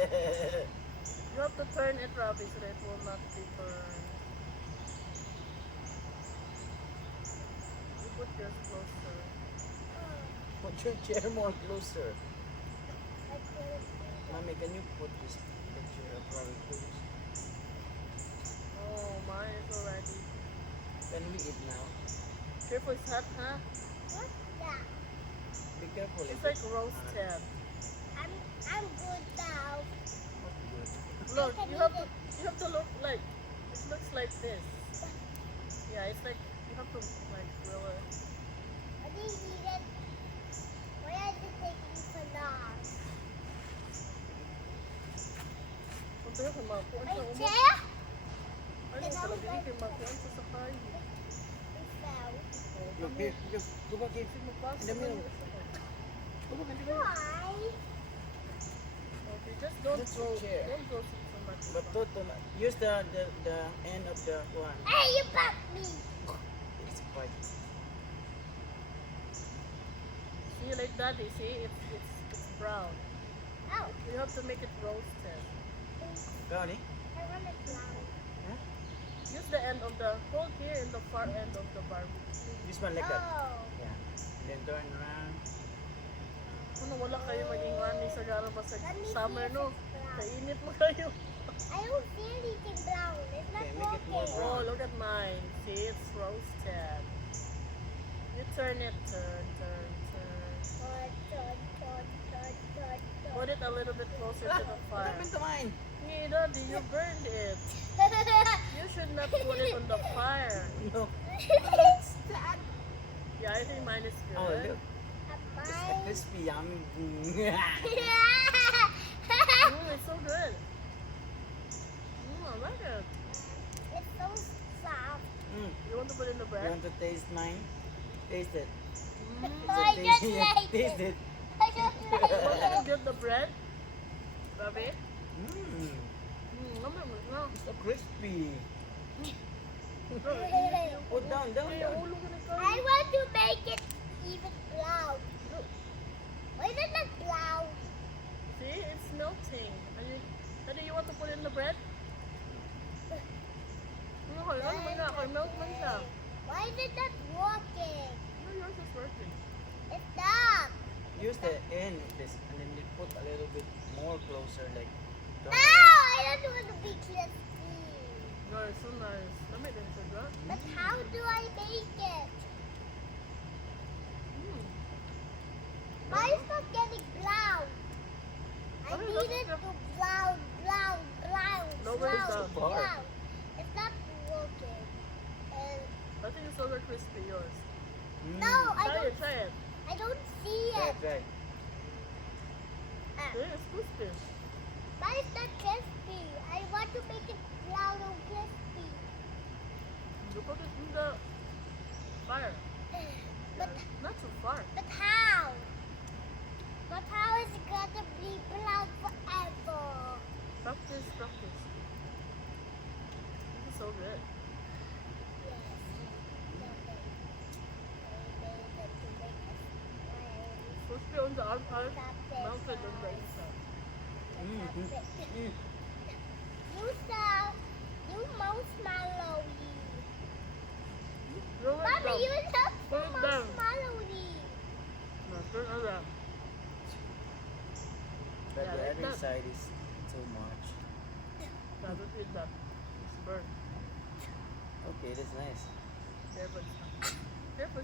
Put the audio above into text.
You have to turn it, Ravi, so that it will not be burned. You put yours closer. Put your chair more closer. Mommy, can you put this picture of Ravi close? Oh, mine is already. Can we eat now? Careful, it's hot, huh? Be careful. It's like roasted. I'm good now. Look, you have to look like it looks like this. Yeah, it's like you have to like grill it. I didn't eat it. Why are you taking so long? Kung tayo kay makuan sa My umo. chair? Ay, yung pala dili kay makuan sa sakay. It fell. Look here, look. Go back here. Kasi mapasok In the middle. na sa sakay. Go back in the middle. Why? Okay, just don't That's your go chair. don't go so much. But use the end of the one. Hey, you bumped me. It's quite. See like daddy, see it's brown. Oh, You have to make it roasted. Brownie? I want it brown. Use the end of the hold here in the far end of the barbecue. This one like that. Oh. Yeah. And then turn around. Kung wala kayo maging rani sa gara ba sa Let me see summer if no? it's brown. Kainit mo kayo. I don't feel anything brown. It's not Okay, make it more working. brown. Oh, look at mine. See, it's roasted. You turn it, turn. Put it a little bit closer to the What fire. happened to mine? Hey, Daddy, you burned it. You should not put it on the fire. No. Yeah, I think mine is good. Oh, look. It's the crispy, yummy. It's so good. I like it. It's so soft. You want to put it in the You bread? want to taste mine? Taste it. I just Taste like Taste it. it. I just like Want to it. get the bread? Ravi? Mmm. No. It's so crispy. No. Oh, down. Oh, look at it. I want to make it even brown. Why is it not brown? See, it's melting. Daddy, you want to put it in the bread? Ano man nga? Melt man siya. Why is it not working? No, yours is working. It's not. Use the end of this and then you put a little bit more closer like No, I don't want to be crispy. No, it's so nice. Let me do that. But how do I make it? Why is not getting brown? I Ano, need it to brown. No, where is that? brown. It's not working. And I think it's over crispy, yours. no, Try it. I don't see it. Right. See, it's crispy. Why is not crispy? I want to make it brown or crispy. You put it in the fire. But Not so far. but how? But how is it gonna be brown forever? Practice. This is so good. Crispy on the outside, melted on the inside. You marshmallow. Roll it Mommy, down. you love Put it down. marshmallow. No, turn it around. But Yeah, the like other that. side is too much. No, don't eat that. It's burnt. Okay, that's nice. Careful. Careful.